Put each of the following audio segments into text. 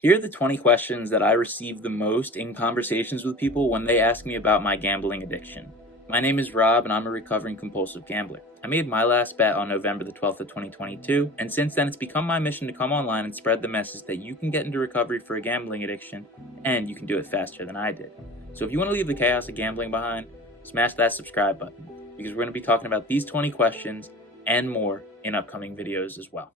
Here are the 20 questions that I receive the most in conversations with people when they ask me about my gambling addiction. My name is Rob, and I'm a recovering compulsive gambler. I made my last bet on November the 12th of 2022, and since then it's become my mission to come online and spread the message that you can get into recovery for a gambling addiction, and you can do it faster than I did. So if you want to leave the chaos of gambling behind, smash that subscribe button, because we're going to be talking about these 20 questions and more in upcoming videos as well.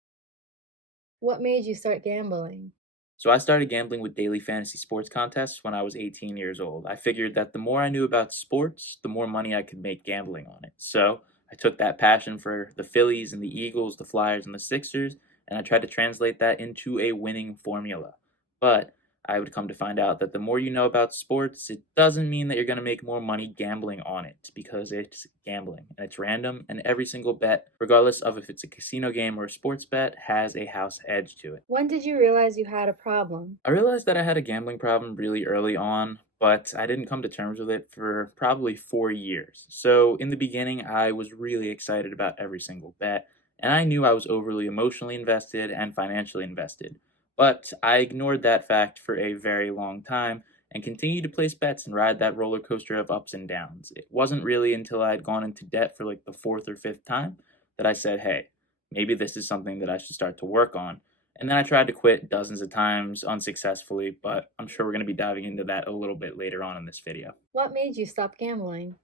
What made you start gambling? So I started gambling with daily fantasy sports contests when I was 18 years old. I figured that the more I knew about sports, the more money I could make gambling on it. So I took that passion for the Phillies and the Eagles, the Flyers and the Sixers, and I tried to translate that into a winning formula. But I would come to find out that the more you know about sports, it doesn't mean that you're going to make more money gambling on it because it's gambling and it's random. And every single bet, regardless of if it's a casino game or a sports bet, has a house edge to it. When did you realize you had a problem? I realized that I had a gambling problem really early on, but I didn't come to terms with it for probably 4 years. So, in the beginning, I was really excited about every single bet, and I knew I was overly emotionally invested and financially invested. But I ignored that fact for a very long time and continued to place bets and ride that roller coaster of ups and downs. It wasn't really until I had gone into debt for like the fourth or fifth time that I said, hey, maybe this is something that I should start to work on. And then I tried to quit dozens of times unsuccessfully, but I'm sure we're going to be diving into that a little bit later on in this video. What made you stop gambling?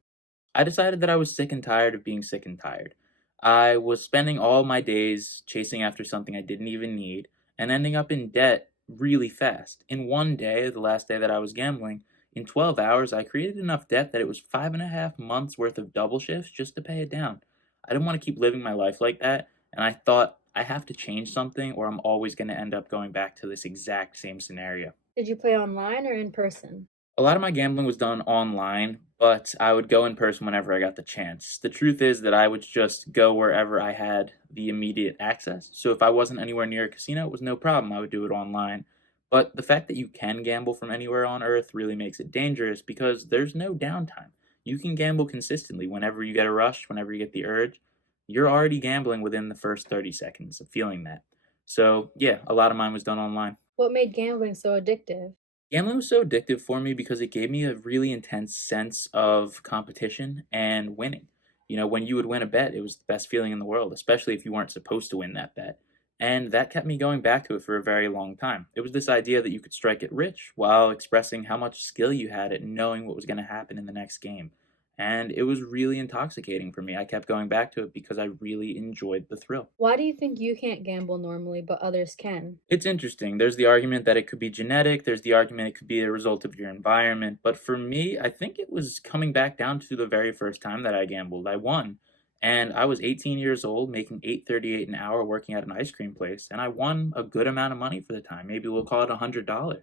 I decided that I was sick and tired of being sick and tired. I was spending all my days chasing after something I didn't even need and ending up in debt really fast. In one day, the last day that I was gambling, in 12 hours, I created enough debt that it was 5.5 months worth of double shifts just to pay it down. I didn't want to keep living my life like that, and I thought I have to change something or I'm always going to end up going back to this exact same scenario. Did you play online or in person? A lot of my gambling was done online, but I would go in person whenever I got the chance. The truth is that I would just go wherever I had the immediate access. So if I wasn't anywhere near a casino, it was no problem. I would do it online. But the fact that you can gamble from anywhere on earth really makes it dangerous because there's no downtime. You can gamble consistently whenever you get a rush, whenever you get the urge. You're already gambling within the first 30 seconds of feeling that. So, yeah, a lot of mine was done online. What made gambling so addictive? Gambling was so addictive for me because it gave me a really intense sense of competition and winning. You know, when you would win a bet, it was the best feeling in the world, especially if you weren't supposed to win that bet. And that kept me going back to it for a very long time. It was this idea that you could strike it rich while expressing how much skill you had at knowing what was going to happen in the next game. And it was really intoxicating for me. I kept going back to it because I really enjoyed the thrill. Why do you think you can't gamble normally but others can? It's interesting. There's the argument that it could be genetic, there's the argument it could be a result of your environment, but for me, I think it was coming back down to the very first time that I gambled. I won, and I was 18 years old, making 8.38 an hour working at an ice cream place, and I won a good amount of money for the time. Maybe we'll call it $100.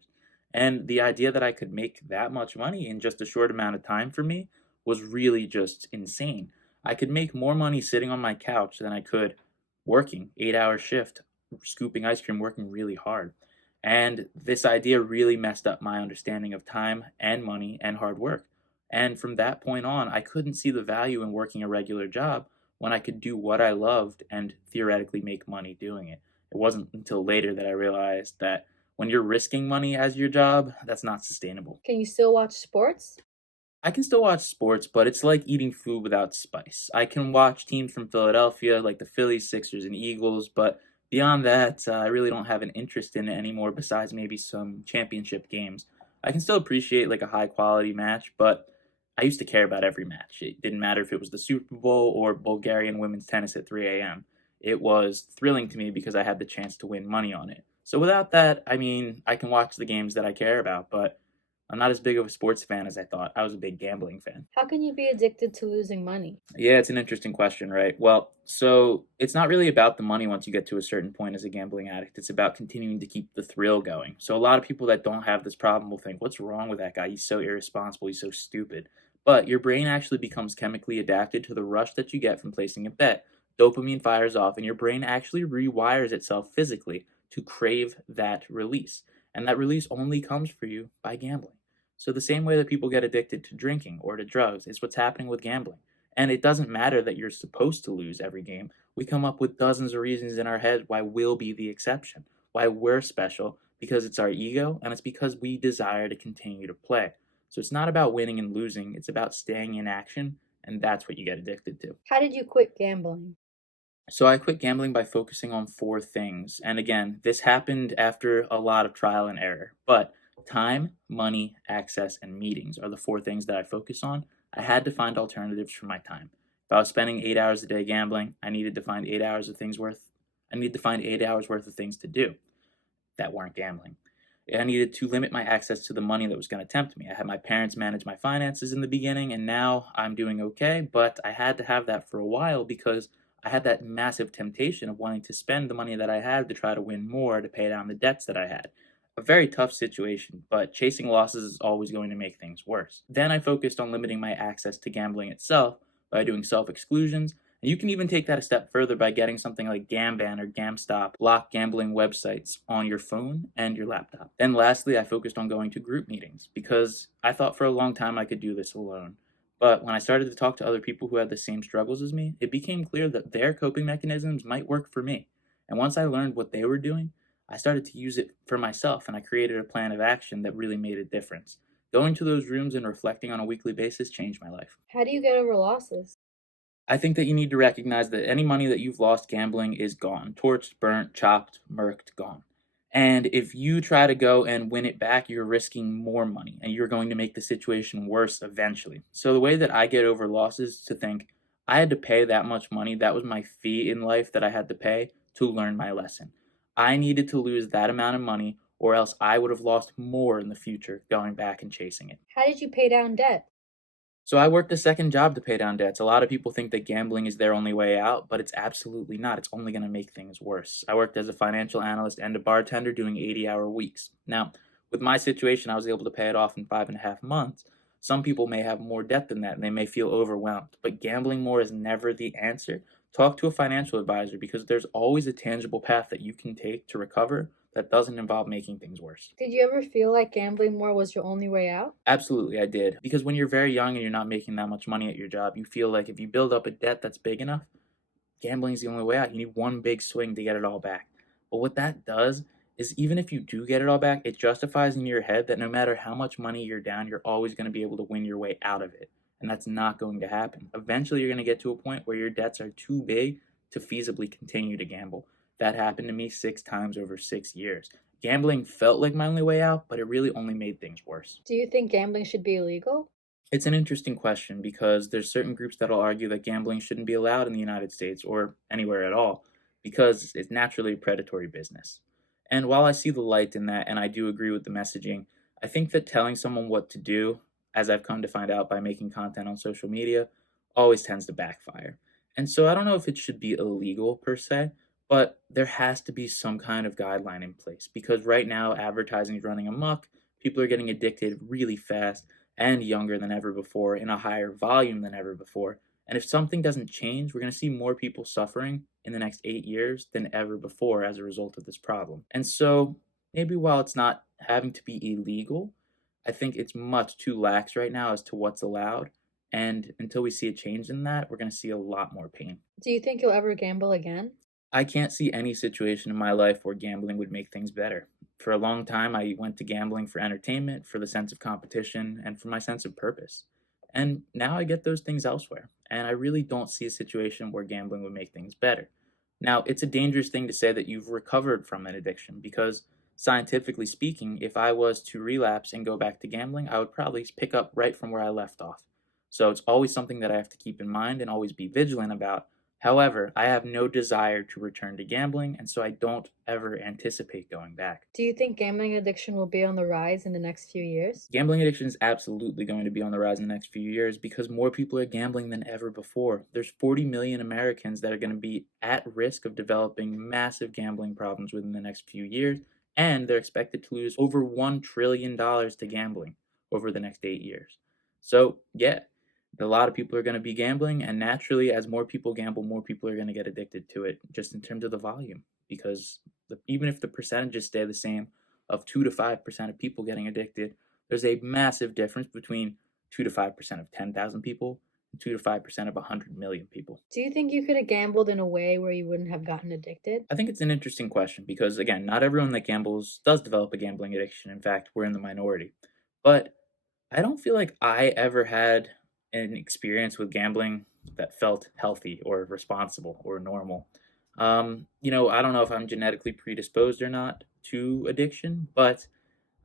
And the idea that I could make that much money in just a short amount of time for me was really just insane. I could make more money sitting on my couch than I could working 8-hour shift scooping ice cream, working really hard. And this idea really messed up my understanding of time and money and hard work. And from that point on, I couldn't see the value in working a regular job when I could do what I loved and theoretically make money doing it. It wasn't until later that I realized that when you're risking money as your job, that's not sustainable. Can you still watch sports? I can still watch sports, but it's like eating food without spice. I can watch teams from Philadelphia, like the Phillies, Sixers, and Eagles, but beyond that, I really don't have an interest in it anymore besides maybe some championship games. I can still appreciate like a high quality match, but I used to care about every match. It didn't matter if it was the Super Bowl or Bulgarian women's tennis at 3 a.m. It was thrilling to me because I had the chance to win money on it. So without that, I mean, I can watch the games that I care about, but I'm not as big of a sports fan as I thought. I was a big gambling fan. How can you be addicted to losing money? Yeah, it's an interesting question, right? Well, so it's not really about the money once you get to a certain point as a gambling addict. It's about continuing to keep the thrill going. So a lot of people that don't have this problem will think, what's wrong with that guy? He's so irresponsible. He's so stupid. But your brain actually becomes chemically adapted to the rush that you get from placing a bet. Dopamine fires off, and your brain actually rewires itself physically to crave that release. And that release only comes for you by gambling. So the same way that people get addicted to drinking or to drugs is what's happening with gambling. And it doesn't matter that you're supposed to lose every game. We come up with dozens of reasons in our heads why we'll be the exception, why we're special, because it's our ego and it's because we desire to continue to play. So it's not about winning and losing, it's about staying in action, and that's what you get addicted to. How did you quit gambling? So I quit gambling by focusing on four things. And again, this happened after a lot of trial and error. But time, money, access, and meetings are the four things that I focus on. I had to find alternatives for my time. If I was spending 8 hours a day gambling, I needed to find 8 hours of things worth I needed to find 8 hours worth of things to do that weren't gambling. I needed to limit my access to the money that was going to tempt me. I had my parents manage my finances in the beginning, and now I'm doing okay, but I had to have that for a while because I had that massive temptation of wanting to spend the money that I had to try to win more to pay down the debts that I had. A very tough situation, but chasing losses is always going to make things worse. Then I focused on limiting my access to gambling itself by doing self exclusions. And you can even take that a step further by getting something like Gamban or GamStop, block gambling websites on your phone and your laptop. Then lastly, I focused on going to group meetings because I thought for a long time I could do this alone. But when I started to talk to other people who had the same struggles as me, it became clear that their coping mechanisms might work for me. And once I learned what they were doing, I started to use it for myself and I created a plan of action that really made a difference. Going to those rooms and reflecting on a weekly basis changed my life. How do you get over losses? I think that you need to recognize that any money that you've lost gambling is gone. Torched, burnt, chopped, murked, gone. And if you try to go and win it back, you're risking more money and you're going to make the situation worse eventually. So the way that I get over losses is to think I had to pay that much money. That was my fee in life that I had to pay to learn my lesson. I needed to lose that amount of money or else I would have lost more in the future going back and chasing it. How did you pay down debt? So I worked a second job to pay down debts. A lot of people think that gambling is their only way out, but it's absolutely not. It's only going to make things worse. I worked as a financial analyst and a bartender doing 80-hour weeks. Now, with my situation, I was able to pay it off in 5.5 months. Some people may have more debt than that and they may feel overwhelmed, but gambling more is never the answer. Talk to a financial advisor because there's always a tangible path that you can take to recover that doesn't involve making things worse. Did you ever feel like gambling more was your only way out? Absolutely, I did. Because when you're very young and you're not making that much money at your job, you feel like if you build up a debt that's big enough, gambling is the only way out. You need one big swing to get it all back. But what that does is even if you do get it all back, it justifies in your head that no matter how much money you're down, you're always going to be able to win your way out of it. And that's not going to happen. Eventually, you're going to get to a point where your debts are too big to feasibly continue to gamble. That happened to me 6 times over 6 years. Gambling felt like my only way out, but it really only made things worse. Do you think gambling should be illegal? It's an interesting question because there's certain groups that'll argue that gambling shouldn't be allowed in the United States or anywhere at all because it's naturally a predatory business. And while I see the light in that and I do agree with the messaging, I think that telling someone what to do, as I've come to find out by making content on social media, always tends to backfire. And so I don't know if it should be illegal per se, but there has to be some kind of guideline in place because right now advertising is running amok, people are getting addicted really fast and younger than ever before in a higher volume than ever before. And if something doesn't change, we're going to see more people suffering in the next 8 years than ever before as a result of this problem. And so, maybe while it's not having to be illegal, I think it's much too lax right now as to what's allowed. And until we see a change in that, we're going to see a lot more pain. Do you think you'll ever gamble again? I can't see any situation in my life where gambling would make things better. For a long time, I went to gambling for entertainment, for the sense of competition, and for my sense of purpose. And now I get those things elsewhere. And I really don't see a situation where gambling would make things better. Now, it's a dangerous thing to say that you've recovered from an addiction because, scientifically speaking, if I was to relapse and go back to gambling, I would probably pick up right from where I left off. So it's always something that I have to keep in mind and always be vigilant about. However, I have no desire to return to gambling, and so I don't ever anticipate going back. Do you think gambling addiction will be on the rise in the next few years? Gambling addiction is absolutely going to be on the rise in the next few years because more people are gambling than ever before. There's 40 million Americans that are going to be at risk of developing massive gambling problems within the next few years, and they're expected to lose over $1 trillion to gambling over the next 8 years. So, yeah, a lot of people are going to be gambling, and naturally, as more people gamble, more people are going to get addicted to it, just in terms of the volume. Because even if the percentages stay the same, of 2 to 5% of people getting addicted, there's a massive difference between 2 to 5% of 10,000 people 2 to 5% of 100 million people. Do you think you could have gambled in a way where you wouldn't have gotten addicted? I think it's an interesting question because, again, not everyone that gambles does develop a gambling addiction. In fact, we're in the minority. But I don't feel like I ever had an experience with gambling that felt healthy or responsible or normal. I don't know if I'm genetically predisposed or not to addiction, but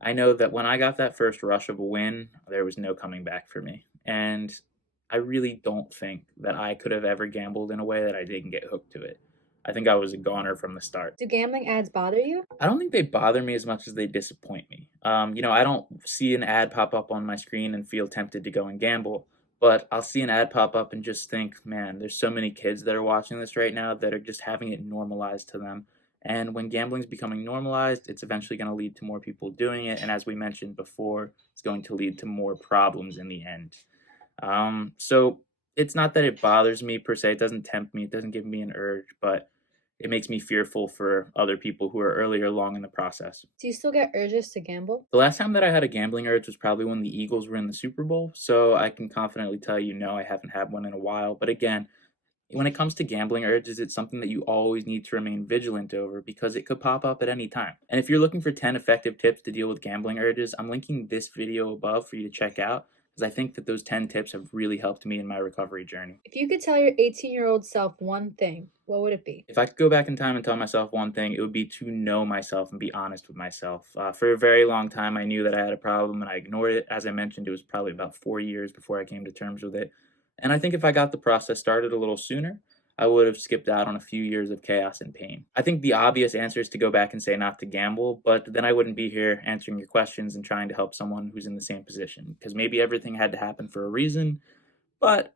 I know that when I got that first rush of a win, there was no coming back for me. And I really don't think that I could have ever gambled in a way that I didn't get hooked to it. I think I was a goner from the start. Do gambling ads bother you? I don't think they bother me as much as they disappoint me. I don't see an ad pop up on my screen and feel tempted to go and gamble, but I'll see an ad pop up and just think, man, there's so many kids that are watching this right now that are just having it normalized to them. And when gambling's becoming normalized, it's eventually going to lead to more people doing it. And as we mentioned before, it's going to lead to more problems in the end. So it's not that it bothers me per se. It doesn't tempt me. It doesn't give me an urge, but it makes me fearful for other people who are earlier along in the process. Do you still get urges to gamble? The last time that I had a gambling urge was probably when the Eagles were in the Super Bowl, so I can confidently tell you, no, I haven't had one in a while. But again, when it comes to gambling urges, it's something that you always need to remain vigilant over because it could pop up at any time. And if you're looking for 10 effective tips to deal with gambling urges, I'm linking this video above for you to check out because I think that those 10 tips have really helped me in my recovery journey. If you could tell your 18-year-old self one thing, what would it be? If I could go back in time and tell myself one thing, it would be to know myself and be honest with myself. For a very long time, I knew that I had a problem and I ignored it. As I mentioned, it was probably about 4 years before I came to terms with it. And I think if I got the process started a little sooner, I would have skipped out on a few years of chaos and pain. I think the obvious answer is to go back and say not to gamble, but then I wouldn't be here answering your questions and trying to help someone who's in the same position. Because maybe everything had to happen for a reason, but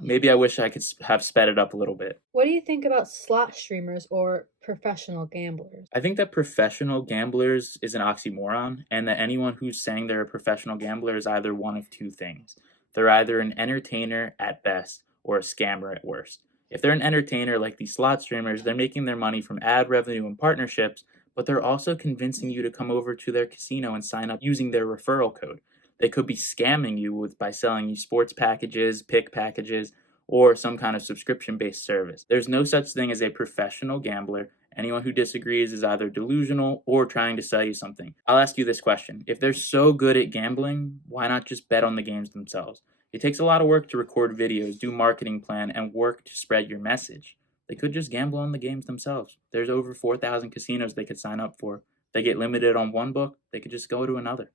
maybe I wish I could have sped it up a little bit. What do you think about slot streamers or professional gamblers? I think that professional gamblers is an oxymoron, and that anyone who's saying they're a professional gambler is either one of two things. They're either an entertainer at best or a scammer at worst. If they're an entertainer like these slot streamers, they're making their money from ad revenue and partnerships, but they're also convincing you to come over to their casino and sign up using their referral code. They could be scamming you by selling you sports packages, pick packages, or some kind of subscription-based service. There's no such thing as a professional gambler. Anyone who disagrees is either delusional or trying to sell you something. I'll ask you this question. If they're so good at gambling, why not just bet on the games themselves? It takes a lot of work to record videos, do marketing plan, and work to spread your message. They could just gamble on the games themselves. There's over 4,000 casinos they could sign up for. If they get limited on one book, they could just go to another.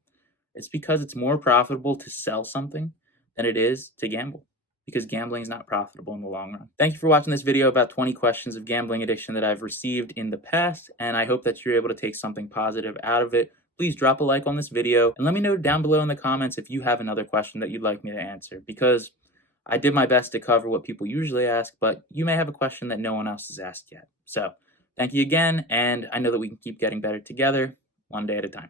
It's because it's more profitable to sell something than it is to gamble, because gambling is not profitable in the long run. Thank you for watching this video about 20 questions of gambling addiction that I've received in the past, and I hope that you're able to take something positive out of it. Please drop a like on this video and let me know down below in the comments if you have another question that you'd like me to answer, because I did my best to cover what people usually ask, but you may have a question that no one else has asked yet. So thank you again, and I know that we can keep getting better together, one day at a time.